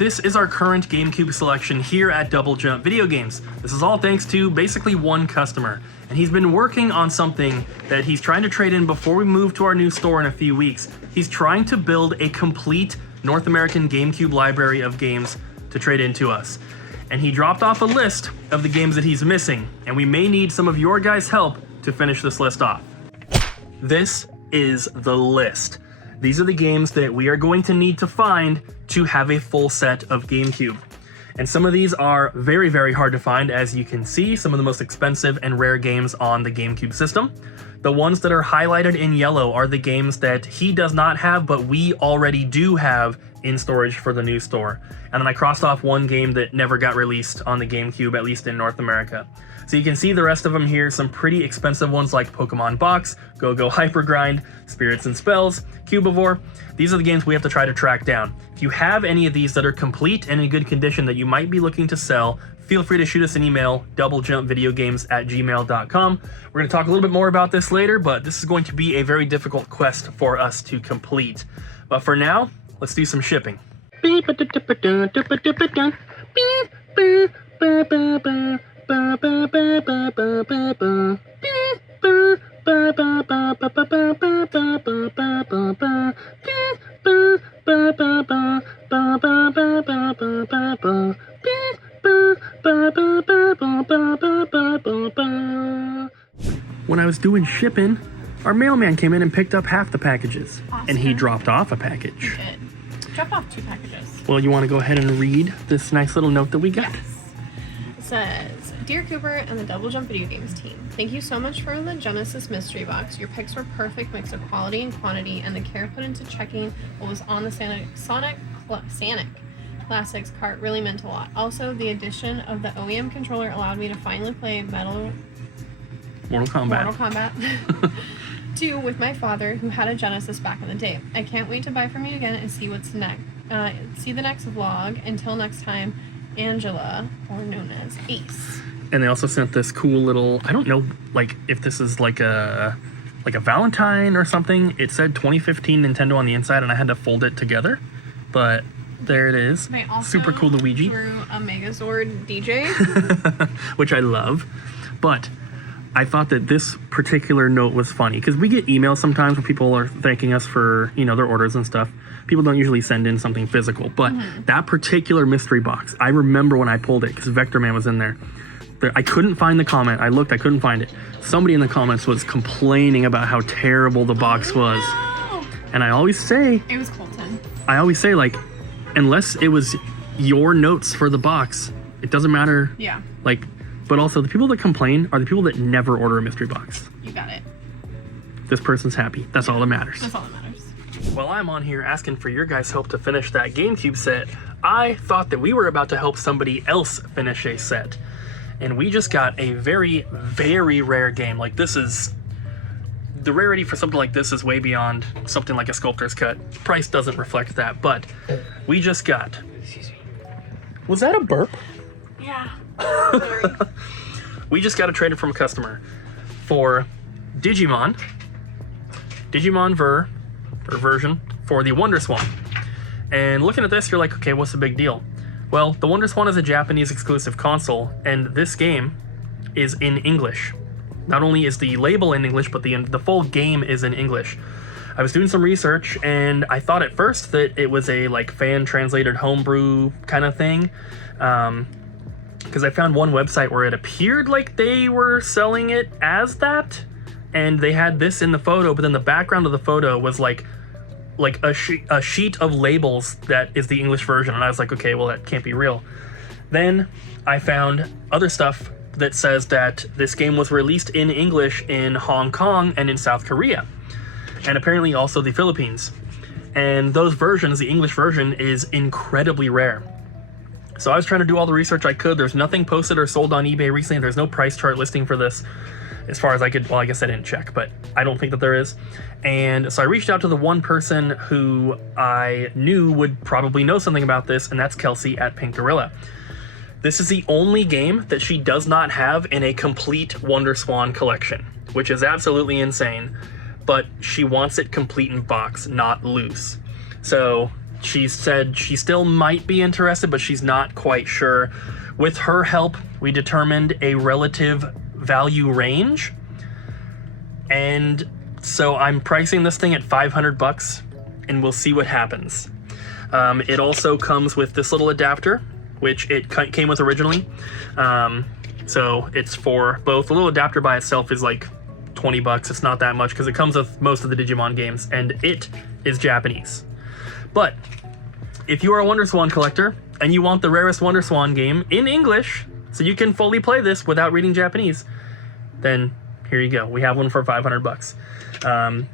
this is our current GameCube selection here at Double Jump Video Games. This is all thanks to basically one customer, and he's been working on something that he's trying to trade in before we move to our new store in a few weeks. He's trying to build a complete North American GameCube library of games to trade into us. And he dropped off a list of the games that he's missing, and we may need some of your guys' help to finish this list off. This is the list. These are the games that we are going to need to find to have a full set of GameCube. And some of these are very, very hard to find, as you can see, some of the most expensive and rare games on the GameCube system. The ones that are highlighted in yellow are the games that he does not have, but we already do have in storage for the new store. And then I crossed off one game that never got released on the GameCube, at least in North America. So you can see the rest of them here, some pretty expensive ones like Pokemon Box, Go-Go Hyper Grind, Spirits and Spells, Cubivore. These are the games we have to try to track down. If you have any of these that are complete and in good condition that you might be looking to sell, feel free to shoot us an email, doublejumpvideogames@gmail.com. We're going to talk a little bit more about this later, but this is going to be a very difficult quest for us to complete. But for now, let's do some shipping. When I was doing shipping, our mailman came in and picked up half the packages. Awesome. And he dropped off a package. He did. Drop off 2 packages. Well, you want to go ahead and read this nice little note that we got? Yes. It says, Dear Cooper and the Double Jump Video Games team, thank you so much for the Genesis mystery box. Your picks were perfect mix of quality and quantity, and the care put into checking what was on the Sonic Classics cart really meant a lot. Also, the addition of the OEM controller allowed me to finally play Mortal Kombat 2 with my father, who had a Genesis back in the day. I can't wait to buy from you again and see what's next. See the next vlog. Until next time, Angela, or known as Ace. And they also sent this cool little, I don't know, like if this is like a Valentine or something. It said 2015 Nintendo on the inside, and I had to fold it together. But there it is. They also super cool Luigi. drew a Megazord DJ. Which I love. But I thought that this particular note was funny because we get emails sometimes where people are thanking us for, you know, their orders and stuff. People don't usually send in something physical, but that particular mystery box, I remember when I pulled it because Vector Man was in there. I couldn't find the comment. I looked, I couldn't find it. Somebody in the comments was complaining about how terrible the box was. No! And I always say, It was Colton. I always say, like, unless it was your notes for the box, it doesn't matter. Yeah. Like, but also the people that complain are the people that never order a mystery box. You got it. This person's happy. That's all that matters. That's all that matters. While I'm on here asking for your guys' help to finish that GameCube set, I thought that we were about to help somebody else finish a set. And we just got a very, very rare game. Like, this is... The rarity for something like this is way beyond something like a Sculptor's Cut. Price doesn't reflect that, but we just got... Was that a burp? Yeah. We just got a trade from a customer for Digimon version for the Wonder Swan. And looking at this, you're like, okay, what's the big deal? Well, the Wonder Swan is a Japanese exclusive console, and this game is in English. Not only is the label in English, but the full game is in English. I was doing some research, and I thought at first that it was a like fan-translated homebrew kind of thing, because I found one website where it appeared like they were selling it as that, and they had this in the photo, but then the background of the photo was like a sheet of labels that is the English version, and I was like, okay, well, that can't be real. Then I found other stuff that says that this game was released in English in Hong Kong and in South Korea, and apparently also the Philippines. And those versions, the English version, is incredibly rare. So I was trying to do all the research I could. There's nothing posted or sold on eBay recently. There's no price chart listing for this as far as I could, well, I guess I didn't check, but I don't think that there is. And so I reached out to the one person who I knew would probably know something about this, and that's Kelsey at Pink Gorilla. This is the only game that she does not have in a complete Wonder Swan collection, which is absolutely insane, but she wants it complete in box, not loose. So she said she still might be interested, but she's not quite sure. With her help, we determined a relative value range. And so I'm pricing this thing at $500, and we'll see what happens. It also comes with this little adapter, which it came with originally. So it's for both. The little adapter by itself is like $20. It's not that much because it comes with most of the Digimon games, and it is Japanese. But if you are a WonderSwan collector and you want the rarest WonderSwan game in English so you can fully play this without reading Japanese, then here you go. We have one for $500.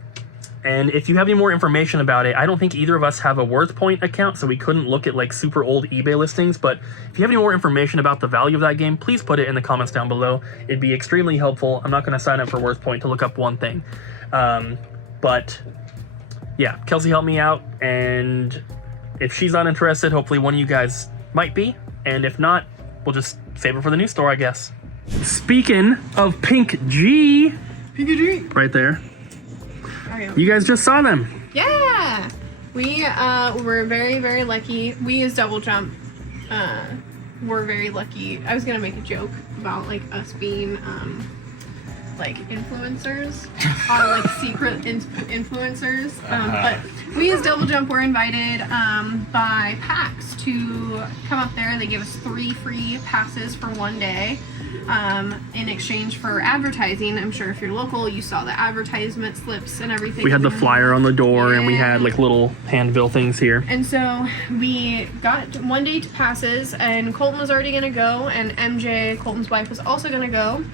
And if you have any more information about it, I don't think either of us have a WorthPoint account, so we couldn't look at like super old eBay listings. But if you have any more information about the value of that game, please put it in the comments down below. It'd be extremely helpful. I'm not going to sign up for WorthPoint to look up one thing. But yeah, Kelsey helped me out, and if she's not interested, hopefully one of you guys might be. And if not, we'll just save it for the new store, I guess. Speaking of PRGE, right there. You guys just saw them. Yeah, we were very, very lucky. We use Double Jump. We're very lucky. I was gonna make a joke about like us being like influencers, like secret influencers. But we use Double Jump. We're invited by PAX to come up there. They give us 3 free passes for 1 day. In exchange for advertising. I'm sure if you're local, you saw the advertisement slips and everything. We had the flyer on the door, and we had like little handbill things here. And so we got 1 day to passes, and Colton was already gonna go, and MJ, Colton's wife, was also gonna go.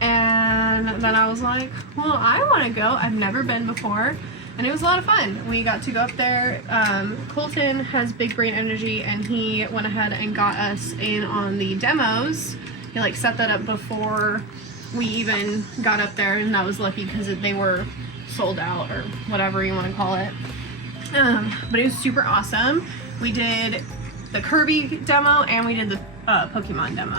And then I was like, well, I want to go. I've never been before. And it was a lot of fun. We got to go up there. Colton has big brain energy, and he went ahead and got us in on the demos. He like set that up before we even got up there, and that was lucky because they were sold out or whatever you want to call it. But it was super awesome. We did the Kirby demo and we did the Pokemon demo.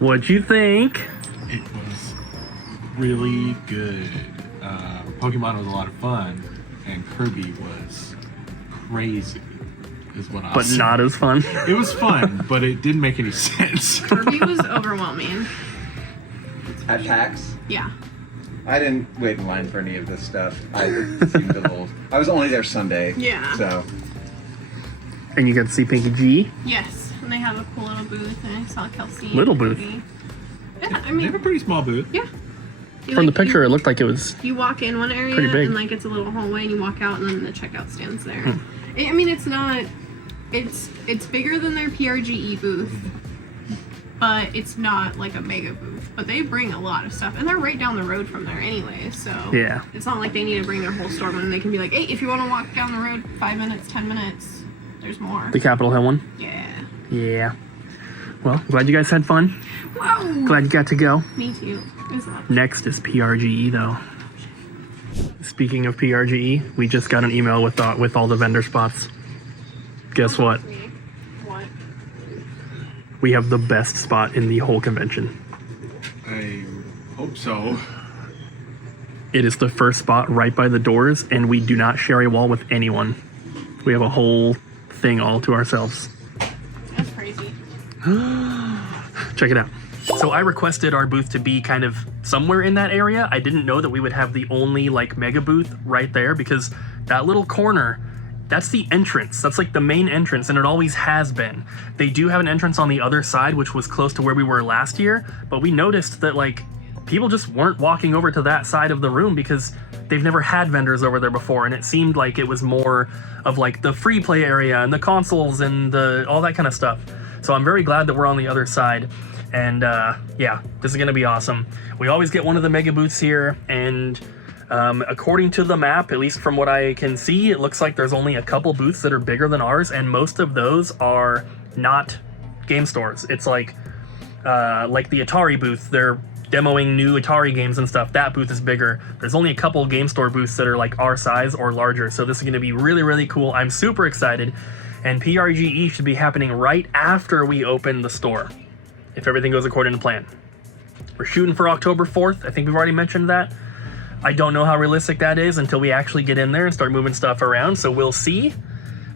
What'd you think? It was really good. Pokemon was a lot of fun, and Kirby was crazy. Is what I But was not as fun. It was fun, but it didn't make any sense. Kirby was overwhelming. At PAX? Yeah. I didn't wait in line for any of this stuff. It seemed a little... I was only there Sunday. Yeah. So... And you got to see Pinky G. Yes, and they have a cool little booth, and I saw Kelsey. Little and booth. Cody. Yeah, I They mean, have a pretty small booth. yeah. You, From the like, picture, it looked like it was... You walk in one area, Pretty big. and like it's a little hallway, and you walk out, and then the checkout stand's there. I mean, it's not... It's bigger than their PRGE booth, but it's not like a mega booth. But they bring a lot of stuff, and they're right down the road from there anyway, so Yeah. it's not like they need to bring their whole store when they can be like, hey, if you want to walk down the road 5 minutes, 10 minutes, there's more. The Capitol Hill one? Yeah. Yeah. Well, glad you guys had fun. Whoa! Glad you got to go. Me too. It was a lot. Next is PRGE, though. Speaking of PRGE, we just got an email with all the vendor spots. Guess what? What? We have the best spot in the whole convention. I hope so. It is the first spot right by the doors, and we do not share a wall with anyone. We have a whole thing all to ourselves. That's crazy. Check it out. So I requested our booth to be kind of somewhere in that area. I didn't know that we would have the only like mega booth right there, because that little corner, that's the entrance. That's like the main entrance, and it always has been. They do have an entrance on the other side, which was close to where we were last year, but we noticed that like people just weren't walking over to that side of the room because they've never had vendors over there before, and it seemed like it was more of like the free play area and the consoles and all that kind of stuff. So I'm very glad that we're on the other side. And yeah, this is gonna be awesome. We always get one of the mega booths here, and according to the map, at least from what I can see, it looks like there's only a couple booths that are bigger than ours, and most of those are not game stores. It's like the Atari booth. They're demoing new Atari games and stuff. That booth is bigger. There's only a couple game store booths that are like our size or larger, so this is gonna be really, really cool. I'm super excited, and PRGE should be happening right after we open the store, if everything goes according to plan. We're shooting for October 4th. I think we've already mentioned that. I don't know how realistic that is until we actually get in there and start moving stuff around, so we'll see.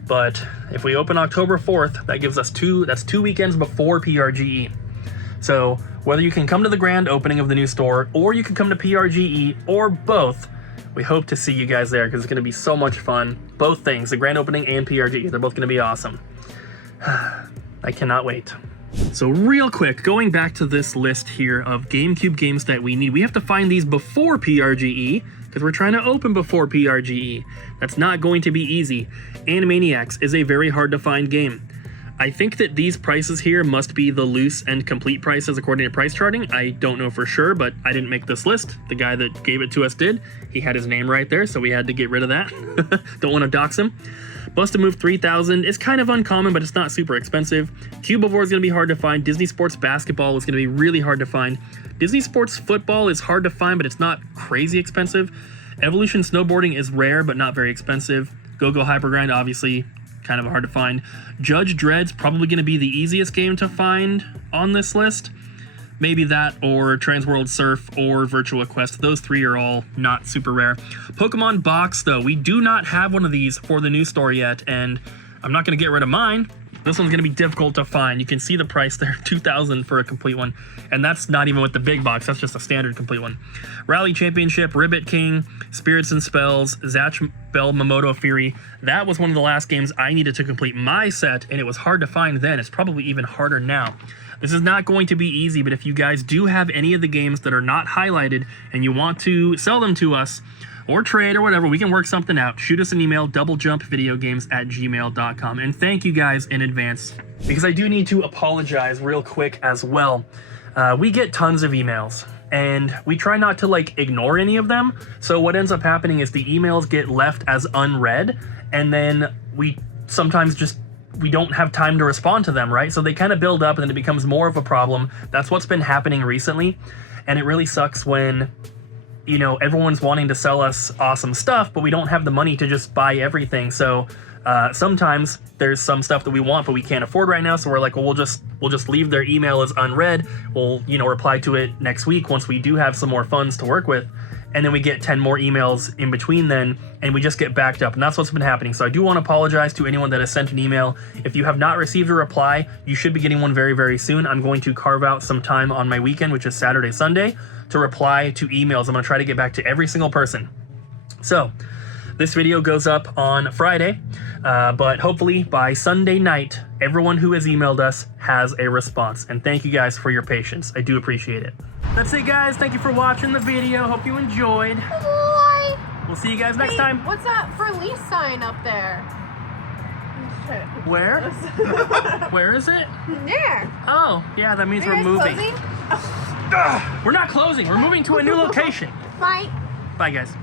But if we open October 4th, that gives us that's 2 weekends before PRGE. So whether you can come to the grand opening of the new store, or you can come to PRGE, or both, we hope to see you guys there because it's going to be so much fun. Both things, the grand opening and PRGE, they're both going to be awesome. I cannot wait. So real quick, going back to this list here of GameCube games that we need, we have to find these before PRGE because we're trying to open before PRGE. That's not going to be easy. Animaniacs is a very hard to find game. I think that these prices here must be the loose and complete prices according to price charting. I don't know for sure, but I didn't make this list. The guy that gave it to us did. He had his name right there, so we had to get rid of that. Don't want to dox him. Bust-A-Move 3000 is kind of uncommon, but it's not super expensive. Cubivore is going to be hard to find. Disney Sports Basketball is going to be really hard to find. Disney Sports Football is hard to find, but it's not crazy expensive. Evolution Snowboarding is rare, but not very expensive. Go-Go Hypergrind, obviously, kind of hard to find. Judge Dredd's probably going to be the easiest game to find on this list. Maybe that, or Transworld Surf, or Virtua Quest. Those three are all not super rare. Pokemon Box, though, we do not have one of these for the new store yet, and I'm not going to get rid of mine. This one's going to be difficult to find. You can see the price there, $2,000 for a complete one, and that's not even with the big box. That's just a standard complete one. Rally Championship, Ribbit King, Spirits and Spells, Zatch Bell Mamoto Fury. That was one of the last games I needed to complete my set, and it was hard to find then. It's probably even harder now. This is not going to be easy, but if you guys do have any of the games that are not highlighted and you want to sell them to us or trade or whatever, we can work something out. Shoot us an email, doublejumpvideogames@gmail.com. And thank you guys in advance, because I do need to apologize real quick as well. We get tons of emails, and we try not to ignore any of them. So what ends up happening is the emails get left as unread, and then we sometimes we don't have time to respond to them, right? So they kind of build up and then it becomes more of a problem. That's what's been happening recently. And it really sucks when, everyone's wanting to sell us awesome stuff, but we don't have the money to just buy everything. So sometimes there's some stuff that we want, but we can't afford right now. So we're like, well, we'll just leave their email as unread. We'll, reply to it next week once we do have some more funds to work with. And then we get 10 more emails in between then, and we just get backed up. And that's what's been happening. So I do want to apologize to anyone that has sent an email. If you have not received a reply, you should be getting one very, very soon. I'm going to carve out some time on my weekend, which is Saturday, Sunday, to reply to emails. I'm going to try to get back to every single person. So this video goes up on Friday, but hopefully by Sunday night, everyone who has emailed us has a response. And thank you guys for your patience. I do appreciate it. That's it, guys. Thank you for watching the video. Hope you enjoyed. Boy. We'll see you guys next time. What's that for lease sign up there? Where? Where is it? There. Oh, yeah, that means we're moving. We're not closing. We're moving to a new location. Bye. Bye, guys.